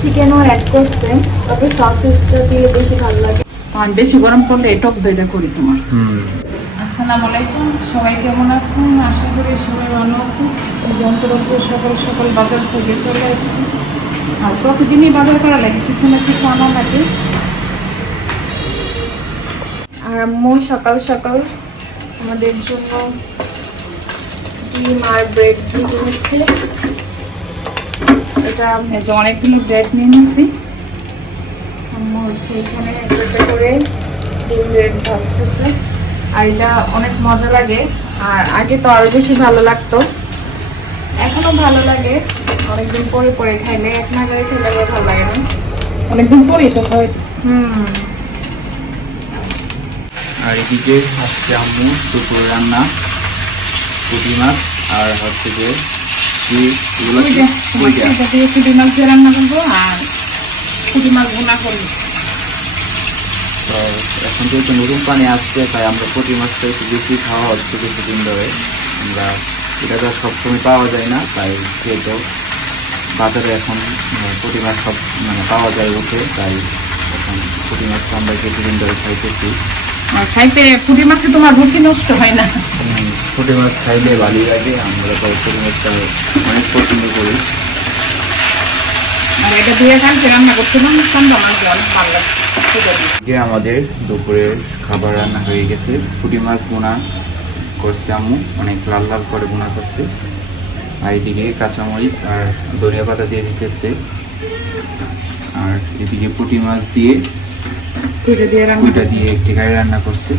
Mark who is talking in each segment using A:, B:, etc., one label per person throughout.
A: চিকেনও add করছে তবে সসেসটা দিয়ে বেশি ভালো লাগে।
B: আমি বেশি গরম করলে এই টক দইটা করি তোমার।
C: হুম।
B: আসসালামু আলাইকুম সবাই কেমন আছেন? আশা করি সবাই ভালো আছেন। এই যন্ত্রপাতি সকাল সকাল বাজার থেকে চলে আসি আর প্রতিদিনই বাজার করা লাগে কিছু না কিছু আনা লাগে।
A: আর আম্মু সকাল সকাল আমাদের জন্য ডিম আর ব্রেড ভেজে নিচ্ছে এটা
B: যে অনেকগুলো ব্রেড নিয়ে নিচ্ছি
A: হচ্ছে এখানে একটা করে ডিম ব্রেড ভাজতেছে। আর এটা অনেক মজা লাগে। আর আগে তো আরও বেশি ভালো লাগতো। এখনও ভালো লাগে। অনেকদিন পরে পরে খাইলে এক নাগারে খেলে ভালো লাগে না।
B: অনেকদিন পরেই তো
A: হুম।
C: আর এদিকে আজকে আম্মু দুপুরে রান্না পুঁটি মাছ আর হচ্ছে যে
B: কুটি মাছ দিয়ে রান্না করব আর কুটি মাছ ভুনা করব।
C: এখন যেহেতু নতুন পানি আসছে তাই আমরা পুঁটি মাছটা একটু বেশি খাওয়া হচ্ছে কিছুদিন ধরে। আমরা এটা তো সবসময় পাওয়া যায় না তাই যেহেতু বাজারে এখন আহ, পুঁটি মাছ সব মানে পাওয়া যায় ওঠে তাই এখন পুঁটি মাছটা আমরা কিছুদিন ধরে খাইতেছি।
B: খাইতে কুটি মাছে তোমার রুচি নষ্ট হয় না।
C: পুঁটি মাছ খাইলে ভালোই লাগে আমরা তো পুঁটি মাছটা অনেক পছন্দ করি। আমাদের দুপুরের খাবার রান্না হয়ে গেছে পুঁটি মাছ বোনা করছে আম্মু অনেক লাল লাল করে বোনা করছে। আর এদিকে কাঁচামরিচ আর ধনিয়া পাতা দিয়ে দিতেছে। আর এদিকে পুঁটি মাছ দিয়ে
B: কুইটা দিয়ে
C: একটি গাড়ি রান্না করছে।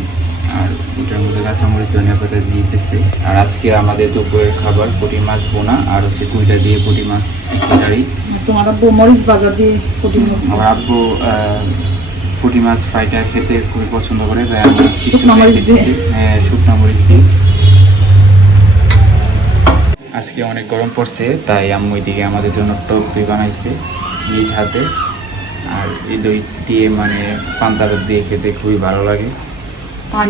C: আর ওটার মধ্যে কাঁচামরিচ ধনিয়া পাতা দিতেছে। আর আজকে আমাদের দুপুরের খাবার পুঁটি মাছ বোনা আর হচ্ছে কুইটা দিয়ে পুঁটি মাছ তরকারি
B: তোমার আব্বু মরিচ বাজার দিয়ে কুটি মাছ।
C: আমার আব্বু পুঁটি মাছ ফ্রাইটা খেতে খুবই পছন্দ করে তাই আমরা
B: শুকনো মরিচ দিয়ে?
C: হ্যাঁ শুকনো মরিচ দিয়ে। আজকে অনেক গরম পড়ছে তাই আম্মু এদিকে আমাদের জন্য টক দই বানাইছে নিজ হাতে। আর এই দই দিয়ে মানে পান্তা দিয়ে খেতে খুবই ভালো লাগে।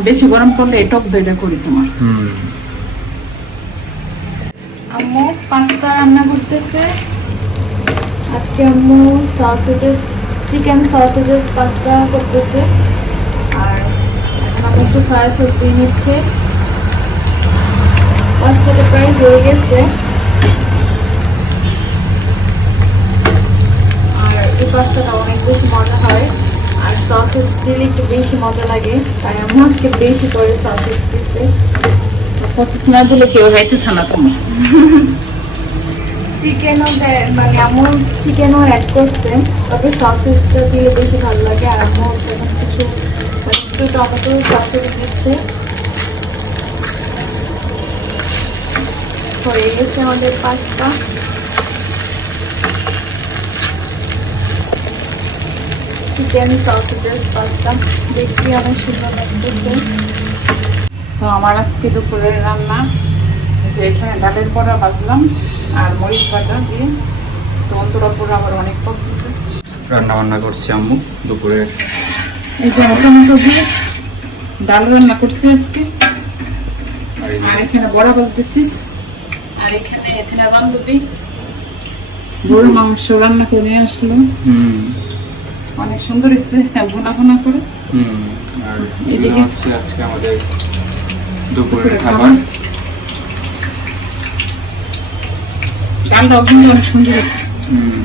B: বেশি গরম পড়লে এই টক দইটা করি তোমার।
A: আম্মু, পাস্তা রান্না করতেছে। আজকে আম্মু সসেজেস চিকেন সসেজেস পাস্তা করতেছে। আর এখন আমি একটু সয়া সস দিয়ে নিচ্ছে। পাস্তাটা প্রায় হয়ে গেছে। আর এই পাস্তাটা অনেক বেশি মজা হয়। আর সসেজ দিলে একটু বেশি মজা লাগে। তাই আম্মু আজকে বেশি করে সসেজ দিছে।
B: সসেজ না দিলে কেউ খাইতেছে না তোমার
A: চিকেনও মানে এমন চিকেনও অ্যাড করছে। তবে সসেসটা দিয়ে বেশি ভালো লাগে। আর আম্মু সেখানে কিছু মানে একটু টমেটো সসেস দিচ্ছে। হয়ে গেছে আমাদের পাস্তা চিকেন সসেজেস পাস্তা দেখতে অনেক সুন্দর লাগতেছে।
B: তো আমার আজকে দুপুরের রান্না যে এখানে ডালের বড়া বাজলাম আর মরিচ ভাজা দিয়ে। তো অন্তরা পুরো আমার অনেক পছন্দ।
C: রান্না বান্না করছি আম্মু দুপুরের।
B: এই যে টমেটো দিয়ে ডাল রান্না করছি আজকে।
C: আর
B: এখানে বড়া বাজতেছি আর এখানে এখানে বান্ধবী গরুর মাংস রান্না করে নিয়ে আসলো অনেক সুন্দর এসছে ভোনা ভোনা করে
C: হুম আর
B: এদিকে?
C: হচ্ছে আজকে আমাদের দুপুরের খাবার
B: খাবার। অনেক সুন্দর
C: হুম